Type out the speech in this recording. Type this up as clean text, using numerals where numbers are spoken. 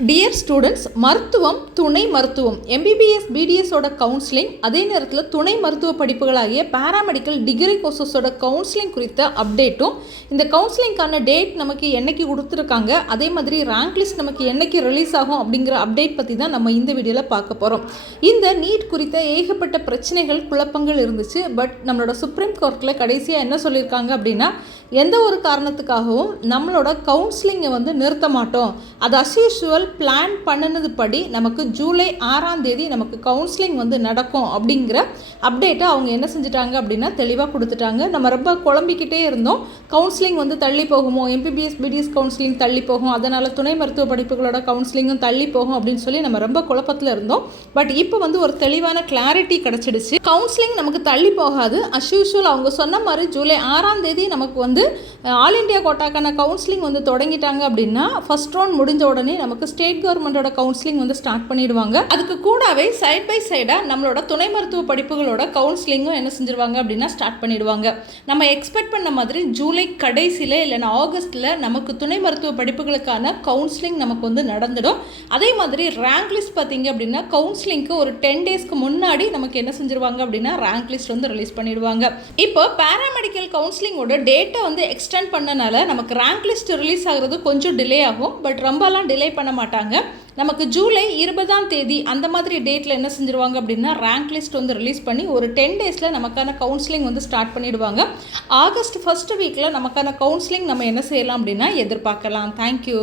Dear students, மருத்துவம், துணை மருத்துவம், எம்பிபிஎஸ் பிடிஎஸோட கவுன்சிலிங், அதே நேரத்தில் துணை மருத்துவ படிப்புகளாகிய பேராமெடிக்கல் டிகிரி கோர்சஸோட கவுன்சிலிங் குறித்த அப்டேட்டும், இந்த கவுன்சிலிங்கான டேட் நமக்கு என்னைக்கு கொடுத்துருக்காங்க, அதே மாதிரி ரேங்க் லிஸ்ட் நமக்கு என்னைக்கு ரிலீஸ் ஆகும் அப்படிங்கிற அப்டேட் பற்றி தான் நம்ம இந்த வீடியோவில் பார்க்க போகிறோம். இந்த நீட் குறித்த ஏகப்பட்ட பிரச்சனைகள், குழப்பங்கள் இருந்துச்சு. பட் நம்மளோட சுப்ரீம் கோர்ட்டில் கடைசியாக என்ன சொல்லியிருக்காங்க அப்படின்னா, எந்த ஒரு காரணத்துக்காகவும் நம்மளோட கவுன்சிலிங்கை நிறுத்த மாட்டோம். அது அஸ்யூஷுவல் பிளான் பண்ணினது படி நமக்கு ஜூலை 6ஆம் தேதி நமக்கு கவுன்சிலிங் நடக்கும் அப்படிங்கிற அப்டேட்டை அவங்க என்ன செஞ்சுட்டாங்க அப்படின்னா தெளிவாக கொடுத்துட்டாங்க. நம்ம ரொம்ப குழம்பிக்கிட்டே இருந்தோம். கவுன்சிலிங் தள்ளி போகுமோ, எம்பிபிஎஸ் பிடிஎஸ் கவுன்சிலிங் தள்ளி போகும், அதனால் துணை மருத்துவ படிப்புகளோட கவுன்சிலிங்கும் தள்ளி போகும் அப்படின்னு சொல்லி நம்ம ரொம்ப குழப்பத்தில் இருந்தோம். பட் இப்போ ஒரு தெளிவான கிளாரிட்டி கிடச்சிடுச்சு. கவுன்சிலிங் நமக்கு தள்ளி போகாது. அஸ்யூஷுவல் அவங்க சொன்ன மாதிரி ஜூலை 6ஆம் தேதி நமக்கு ஆல் இண்டியா கோட்டாக்கான கவுன்சிலிங் தொடங்கிட்டாங்க அப்படின்னா ஃபர்ஸ்ட் ரவுண்ட் முடிஞ்ச உடனே நமக்கு ஸ்டேட் கவர்மெண்டோட கவுன்சிலிங் ஸ்டார்ட் பண்ணிடுவாங்க. அதுக்கு கூடவே சைட் பை சைடாக நம்மளோட துணை மருத்துவ படிப்புகளோட கவுன்சிலிங்கும் என்ன செஞ்சிருவாங்க அப்படின்னா ஸ்டார்ட் பண்ணிடுவாங்க. நம்ம எக்ஸ்பெக்ட் பண்ண மாதிரி ஜூலை கடைசியில் இல்லைன்னா ஆகஸ்ட்டில் நமக்கு துணை மருத்துவ படிப்புகளுக்கான கவுன்சிலிங் நமக்கு நடந்துடும். அதே மாதிரி ரேங்க் லிஸ்ட் பார்த்தீங்க அப்படின்னா கவுன்சிலிங்க்கு ஒரு 10 டேஸ்க்கு முன்னாடி நமக்கு என்ன செஞ்சிருவாங்க அப்படின்னா ரேங்க் லிஸ்ட் ரிலீஸ் பண்ணிடுவாங்க. இப்போ பேராமெடிக்கல் கவுன்சிலிங்கோட டேட்டை எக்ஸ்டெண்ட் பண்ணனால நமக்கு ரேங்க் லிஸ்ட் ரிலீஸ் ஆகிறது கொஞ்சம் டிலே ஆகும். பட் ரொம்பலாம் டிலே பண்ண மாட்டாங்க. நமக்கு ஜூலை 20ஆம் தேதி அந்த மாதிரி டேட்டில் என்ன செஞ்சுருவாங்க அப்படின்னா ரேங்க் லிஸ்ட் ரிலீஸ் பண்ணி ஒரு 10 டேஸில் நமக்கான கவுன்சிலிங் ஸ்டார்ட் பண்ணிடுவாங்க. ஆகஸ்ட் ஃபர்ஸ்ட் வீக்கில் நமக்கான கவுன்சிலிங் நம்ம என்ன செய்யலாம் அப்படின்னா எதிர்பார்க்கலாம். தேங்க்யூ.